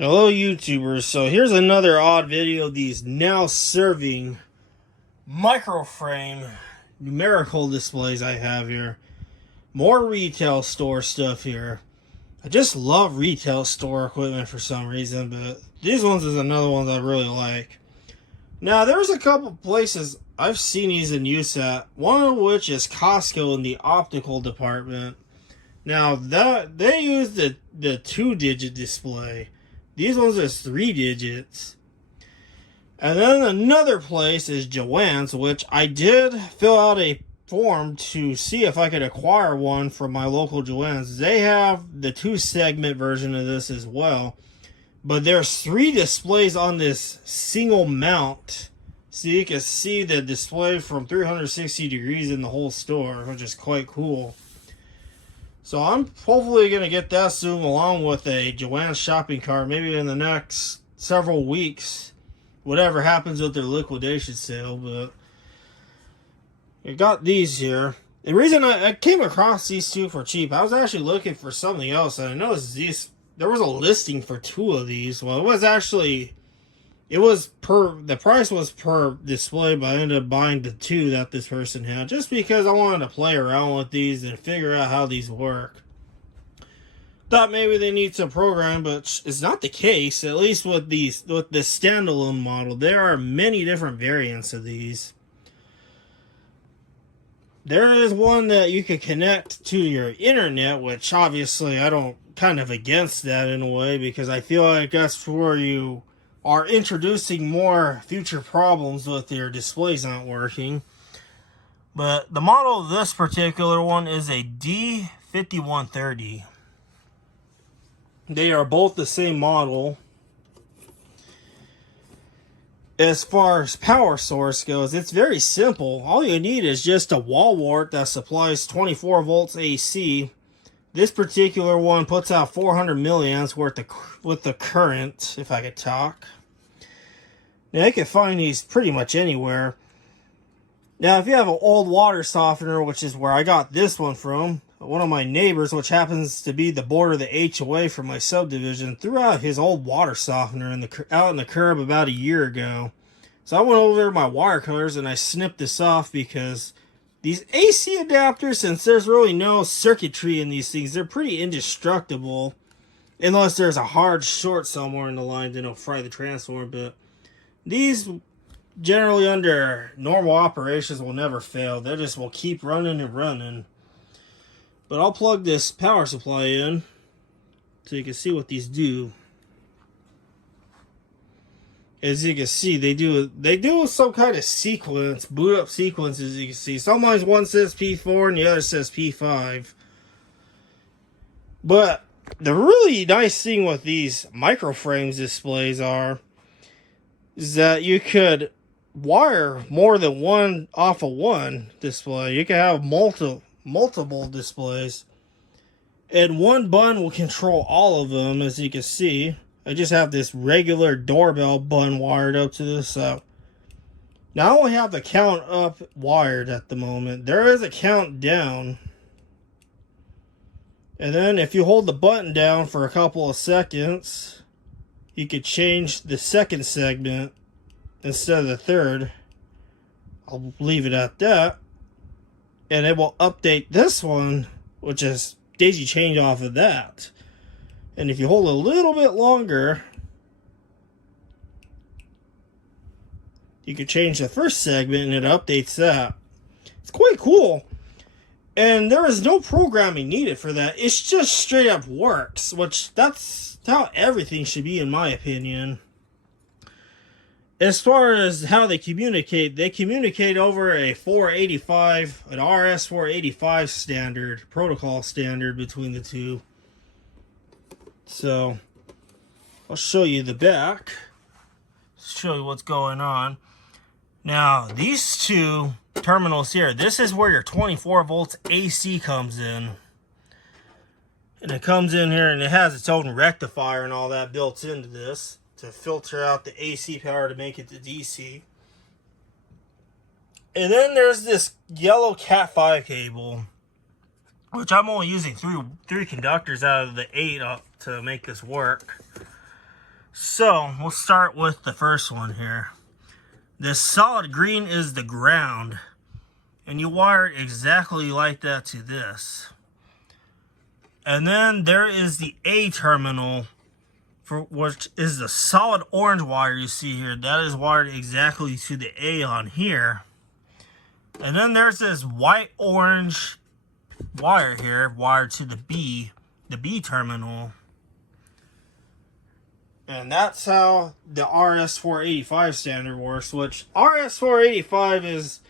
Hello YouTubers, so here's another odd video of these now serving microframe numerical displays I have here. More retail store stuff here. I just love retail store equipment for some reason, but these ones is another one that I really like. Now there's a couple places I've seen these in use at, one of which is Costco in the optical department. Now that they use the 2-digit display. These ones is 3 digits. And then another place is Joann's, which I did fill out a form to see if I could acquire one from my local Joann's. They have the 2-segment version of this as well. But there's 3 displays on this single mount. So you can see the display from 360 degrees in the whole store, which is quite cool. So I'm hopefully going to get that soon, along with a Joann's shopping cart, maybe in the next several weeks, whatever happens with their liquidation sale. But I got these here. The reason I came across these 2 for cheap, I was actually looking for something else, and I noticed there was a listing for 2 of these. Well, the price was per display, but I ended up buying the 2 that this person had, just because I wanted to play around with these and figure out how these work. Thought maybe they need some program, but it's not the case, at least with the standalone model. There are many different variants of these. There is one that you can connect to your internet, which obviously I don't, kind of against that in a way, because I feel like that's where you are introducing more future problems with your displays not working. But the model of this particular one is a D5130. They are both the same model. As far as power source goes, it's very simple. All you need is just a wall wart that supplies 24 volts AC. This particular one puts out 400 milliamps worth with the current, if I could talk. Now, you can find these pretty much anywhere. Now, if you have an old water softener, which is where I got this one from, one of my neighbors, which happens to be the board of the HOA for my subdivision, threw out his old water softener out in the curb about a year ago. So I went over to my wire cutters and I snipped this off, because these AC adapters, since there's really no circuitry in these things, they're pretty indestructible. Unless there's a hard short somewhere in the line, then it'll fry the transformer. But these, generally under normal operations, will never fail. They just will keep running and running. But I'll plug this power supply in so you can see what these do. As you can see, they do some kind of sequence, boot up sequence, as you can see. Sometimes one says P4 and the other says P5. But the really nice thing with these microframes displays is that you could wire more than one off of one display. You can have multiple displays, and one button will control all of them. As you can see, I just have this regular doorbell button wired up to this. So now I only have the count up wired at the moment. There is a count down. And then if you hold the button down for a couple of seconds, you could change the second segment instead of the third. I'll leave it at that. And it will update this one, which is daisy chained off of that. And if you hold a little bit longer, you can change the first segment and it updates that. It's quite cool. And there is no programming needed for that. It's just straight up works, which that's how everything should be, in my opinion. As far as how they communicate over a 485, an RS485 standard, protocol standard between the two. So, I'll show you the back. Show you what's going on. Now, these 2 terminals here, this is where your 24 volts AC comes in. And it comes in here and it has its own rectifier and all that built into this to filter out the AC power to make it to DC. And then there's this yellow Cat5 cable, which I'm only using three conductors out of the 8 to make this work. So we'll start with the first one here. This solid green is the ground, and you wire it exactly like that to this. And then there is the A terminal, for which is the solid orange wire you see here. That is wired exactly to the A on here. And then there's this white orange wire here wired to the B terminal. And that's how the RS485 standard works, which RS485 is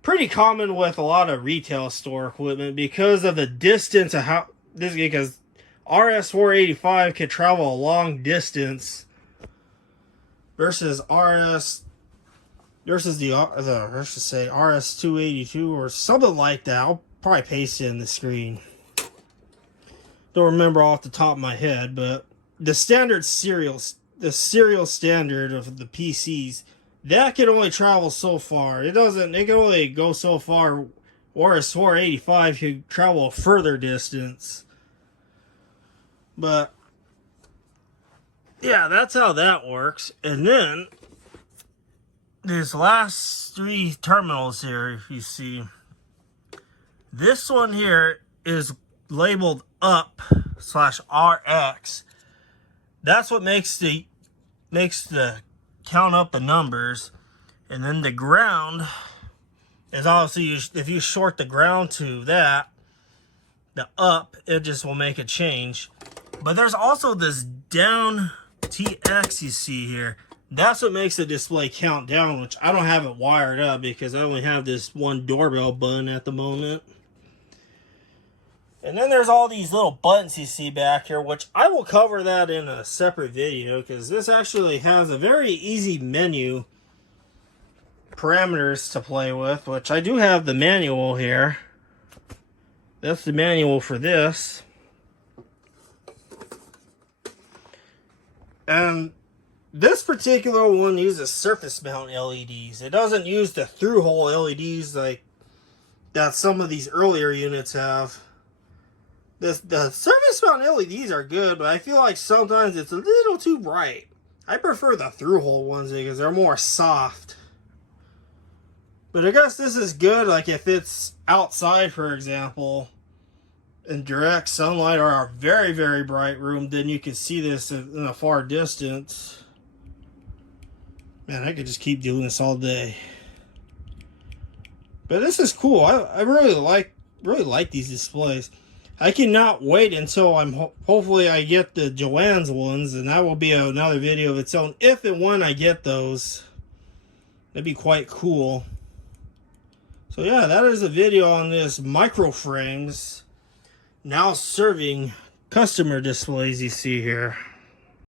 pretty common with a lot of retail store equipment because of the distance of how this, because RS485 can travel a long distance versus RS282 or something like that. I'll probably paste it in the screen. Don't remember off the top of my head, but the serial standard of the PCs, that can only travel so far. It can only go so far, whereas 485 can travel a further distance. But yeah, that's how that works. And then these last three terminals here, if you see, this one here is labeled up/RX. That's what makes the count up the numbers. And then the ground is obviously, if you short the ground to that, the up, it just will make a change. But there's also this down TX you see here. That's what makes the display count down, which I don't have it wired up because I only have this one doorbell button at the moment. And then there's all these little buttons you see back here, which I will cover that in a separate video because this actually has a very easy menu parameters to play with, which I do have the manual here. That's the manual for this. And this particular one uses surface mount LEDs. It doesn't use the through-hole LEDs like that some of these earlier units have. The surface mount LEDs are good, but I feel like sometimes it's a little too bright. I prefer the through-hole ones because they're more soft. But I guess this is good, like if it's outside, for example, in direct sunlight or a very, very bright room, then you can see this in a far distance. Man, I could just keep doing this all day. But this is cool. I really like these displays. I cannot wait until hopefully I get the Joann's ones, and that will be another video of its own if and when I get those. That'd be quite cool. So yeah, that is a video on this Microframes now serving customer displays you see here.